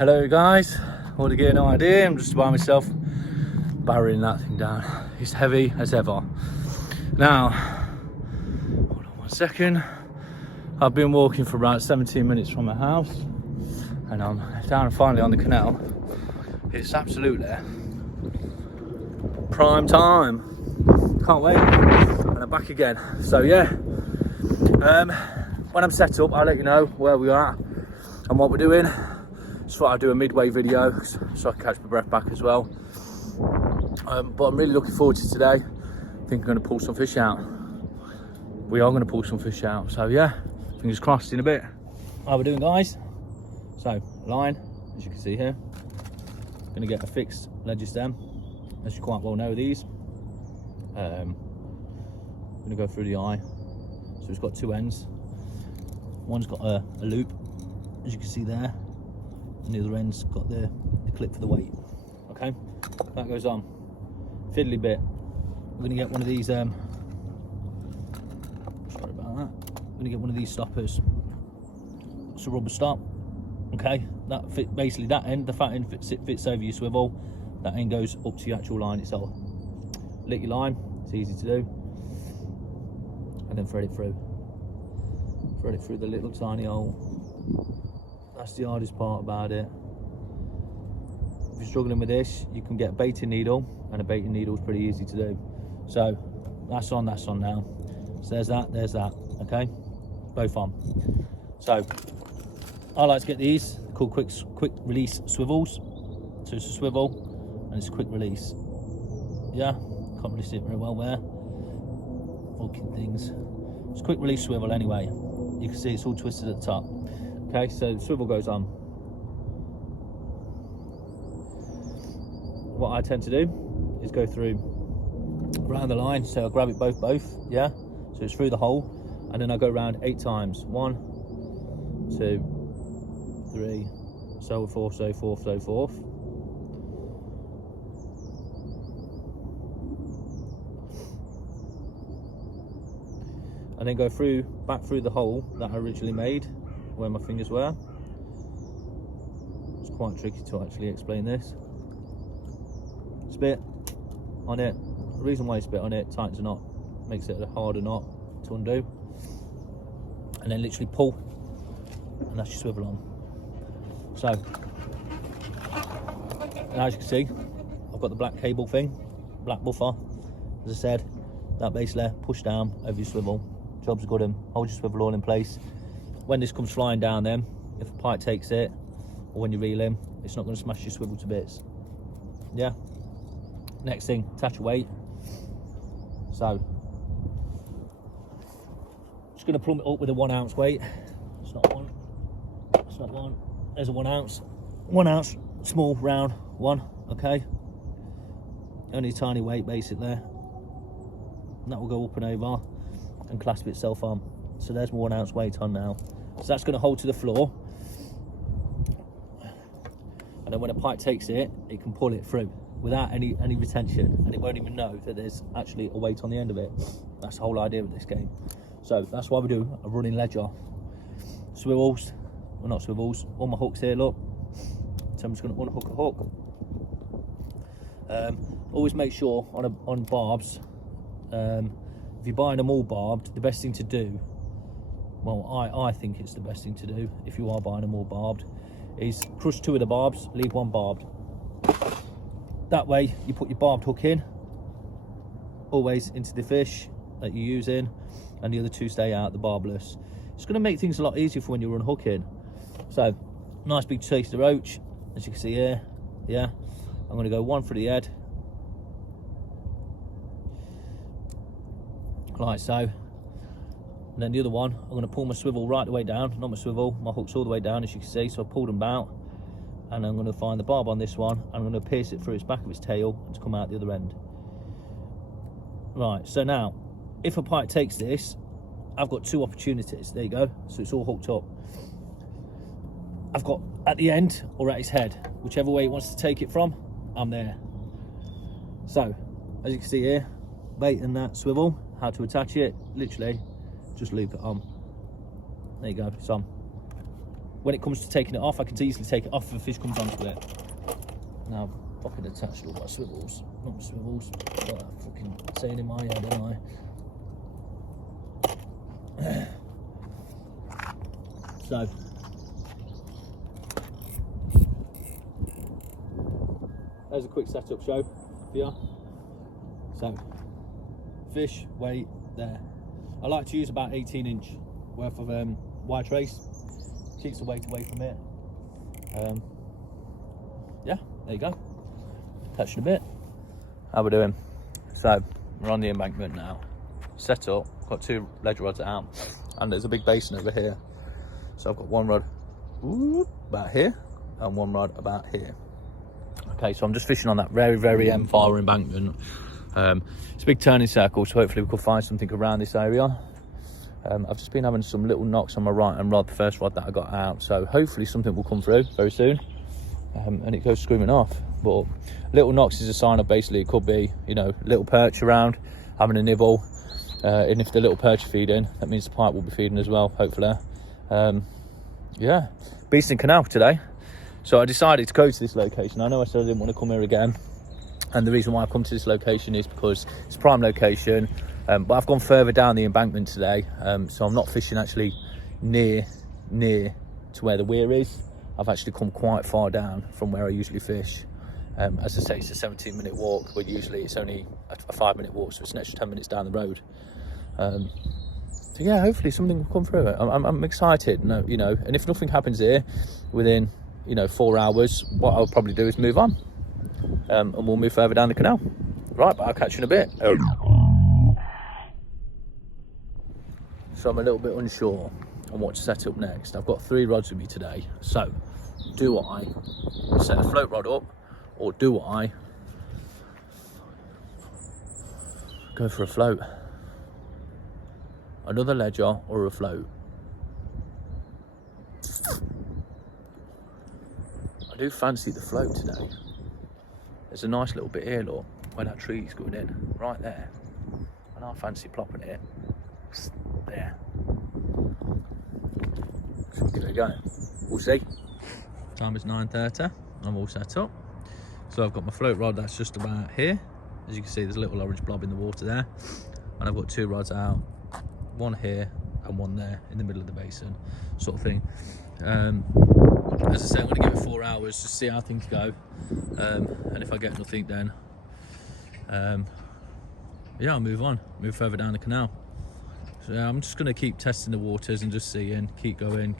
Hello guys, what to get no idea, I'm just by myself barreling that thing down. It's heavy as ever. Now, hold on 1 second. I've been walking for about 17 minutes from my house and I'm down finally on the canal. It's absolutely prime time. Can't wait. And I'm back again. So yeah, when I'm set up, I'll let you know where we are and what we're doing. Just thought I'd do a midway video so I can catch my breath back as well. But I'm really looking forward to today. I think I'm going to pull some fish out. We are going to pull some fish out. So yeah, fingers crossed in a bit. How we doing, guys? So line, as you can see here, going to get a fixed ledger stem, as you quite well know these. I'm going to go through the eye. So it's got two ends. One's got a loop, as you can see there, and the other end's got the clip for the weight. Okay, that goes on. Fiddly bit. I'm going to get one of these. Sorry about that. I'm going to get one of these stoppers. It's a rubber stop. Okay, that fit basically that end. The fat end fits over your swivel. That end goes up to your actual line itself. Lick your line. It's easy to do, and then thread it through. Thread it through the little tiny hole. That's the hardest part about it. If you're struggling with this, you can get a baiting needle, and a baiting needle is pretty easy to do. So that's on now. So there's that, okay? Both on. So I like to get these called quick release swivels. So it's a swivel and it's a quick release. Yeah, can't really see it very well there. Fucking things. It's a quick release swivel anyway. You can see it's all twisted at the top. Okay, so the swivel goes on. What I tend to do is go through around the line, so I grab it both, yeah? So it's through the hole, and then I go around 8 times. 1, 2, 3, so forth, so forth, so forth. And then go back through the hole that I originally made, where my fingers were. It's quite tricky to actually explain this. Spit on it. The reason why you spit on it, tightens a knot, makes it a harder knot to undo. And then literally pull, and that's your swivel on. So, and as you can see, I've got the black cable thing, black buffer. As I said, that basically push down over your swivel. Job's good and hold your swivel all in place. When this comes flying down then, if a pike takes it, or when you reel him, it's not going to smash your swivel to bits. Yeah. Next thing, attach a weight. So, just going to plumb it up with a 1 ounce weight. It's not one. It's not one. There's a 1 ounce. 1 ounce, small, round one. Okay. Only a tiny weight basically. And that will go up and over and clasp itself on. So there's my 1 ounce weight on now. So that's going to hold to the floor. And then when a pike takes it, it can pull it through without any retention, and it won't even know that there's actually a weight on the end of it. That's the whole idea of this game. So that's why we do a running ledger. Swivels, well not swivels, all my hooks here, look. So I'm just going to unhook a hook. Always make sure on barbs, if you're buying them all barbed, the best thing to do, well I think it's the best thing to do if you are buying them all barbed, is crush 2 of the barbs, leave 1 barbed. That way you put your barbed hook in, always into the fish that you're using, and the other 2 stay out, the barbless. It's going to make things a lot easier for when you're unhooking. So, nice big taster roach, as you can see here. Yeah, I'm going to go 1 for the head, like so. And then the other one, I'm going to pull my swivel right the way down, not my swivel, my hook's all the way down, as you can see. So I pulled them out, and I'm going to find the barb on this one, and I'm going to pierce it through its back of its tail and to come out the other end. Right, so now, if a pike takes this, I've got 2 opportunities. There you go. So it's all hooked up. I've got at the end or at his head, whichever way he wants to take it from, I'm there. So, as you can see here, bait and that swivel, how to attach it, literally just loop it on. There you go, it's on. when it comes to taking it off, I can easily take it off if a fish comes onto it. Now, fucking attached all my swivels. Not my swivels. Got that fucking saying in my head, don't I? So, there's a quick setup show for you. So, fish, weight, there. I like to use about 18-inch worth of wire trace. Keeps the weight away from it. Yeah, there you go. Touched a bit. How we doing? So, we're on the embankment now. Set up, got 2 ledge rods out, and there's a big basin over here. So I've got 1 rod about here, and 1 rod about here. Okay, so I'm just fishing on that very, very far embankment. It's a big turning circle, so hopefully we could find something around this area. I've just been having some little knocks on my right hand rod, the first rod that I got out, so hopefully something will come through very soon, and it goes screaming off. But little knocks is a sign of basically it could be, you know, little perch around having a nibble, and if the little perch are feeding, that means the pike will be feeding as well, hopefully. Yeah, Beeston Canal today. So I decided to go to this location. I know I said I didn't want to come here again, and the reason why I've come to this location is because it's a prime location, but I've gone further down the embankment today, so I'm not fishing actually near to where the weir is. I've actually come quite far down from where I usually fish. As I say, it's a 17-minute walk, but usually it's only a 5-minute walk, so it's an extra 10 minutes down the road. So yeah, hopefully something will come through it. I'm excited, you know, and if nothing happens here within, you know, 4 hours, what I'll probably do is move on, and we'll move further down the canal. Right, but I'll catch you in a bit. So I'm a little bit unsure on what to set up next. I've got 3 rods with me today. So, do I set a float rod up, or do I go for a float? Another ledger or a float? I do fancy the float today. There's a nice little bit here, look, where that tree's going in, right there. And I fancy plopping it there. So we'll give it a go. We'll see. Time is 9:30. I'm all set up. So I've got my float rod that's just about here. As you can see, there's a little orange blob in the water there. And I've got 2 rods out. 1 here and 1 there in the middle of the basin, sort of thing. As I say, I'm going to give it 4 hours to see how things go, and if I get nothing, then yeah, I'll move further down the canal. So yeah, I'm just going to keep testing the waters and just seeing, keep going,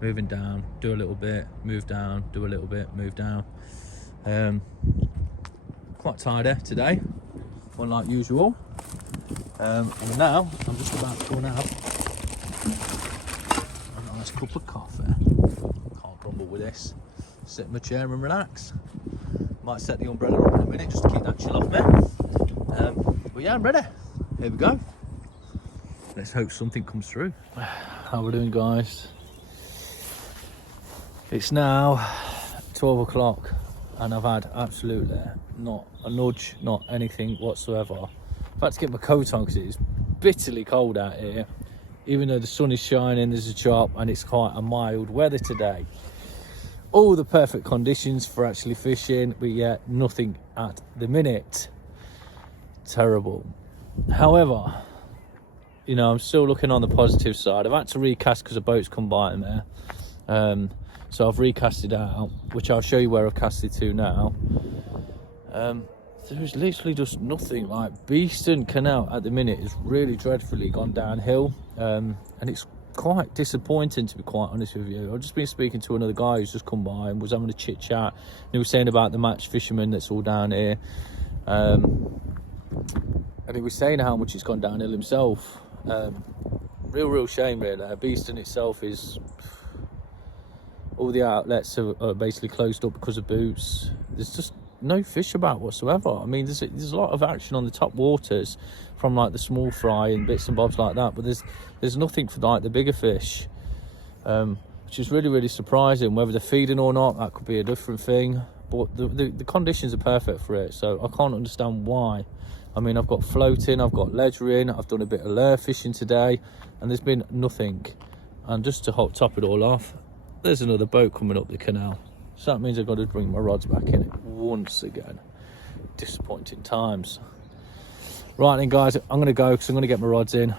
moving down, do a little bit, move down, do a little bit, move down. Quite tired today, unlike usual. And now I'm just about to go and have a nice cup of coffee. Can't grumble with this. Sit in my chair and relax. Might set the umbrella up in a minute just to keep that chill off me. But yeah, I'm ready. Here we go. Let's hope something comes through. How we doing, guys? It's now 12 o'clock and I've had absolutely not a nudge, not anything whatsoever. I've had to get my coat on because it is bitterly cold out here. Even though the sun is shining, there's a chop and it's quite a mild weather today. All the perfect conditions for actually fishing, but yet nothing at the minute. Terrible. However, you know, I'm still looking on the positive side. I've had to recast because a boat's come by in there. So I've recasted out, which I'll show you where I've casted to now. There's literally just nothing. Like, Beeston Canal at the minute is really dreadfully gone downhill, and it's quite disappointing, to be quite honest with you. I've just been speaking to another guy who's just come by and was having a chit chat, and he was saying about the match fishermen that's all down here, and he was saying how much it's gone downhill himself. Real shame really. Beeston itself is, all the outlets are basically closed up because of boots. There's just no fish about whatsoever. I mean, there's a lot of action on the top waters from like the small fry and bits and bobs like that, but there's nothing for like the bigger fish, which is really surprising. Whether they're feeding or not, that could be a different thing, but the conditions are perfect for it, so I can't understand why. I mean, I've got floating, I've got ledgering, I've done a bit of lure fishing today, and there's been nothing. And just to top it all off, there's another boat coming up the canal. So that means I've got to bring my rods back in once again. Disappointing times. Right then guys, I'm going to go because I'm going to get my rods in.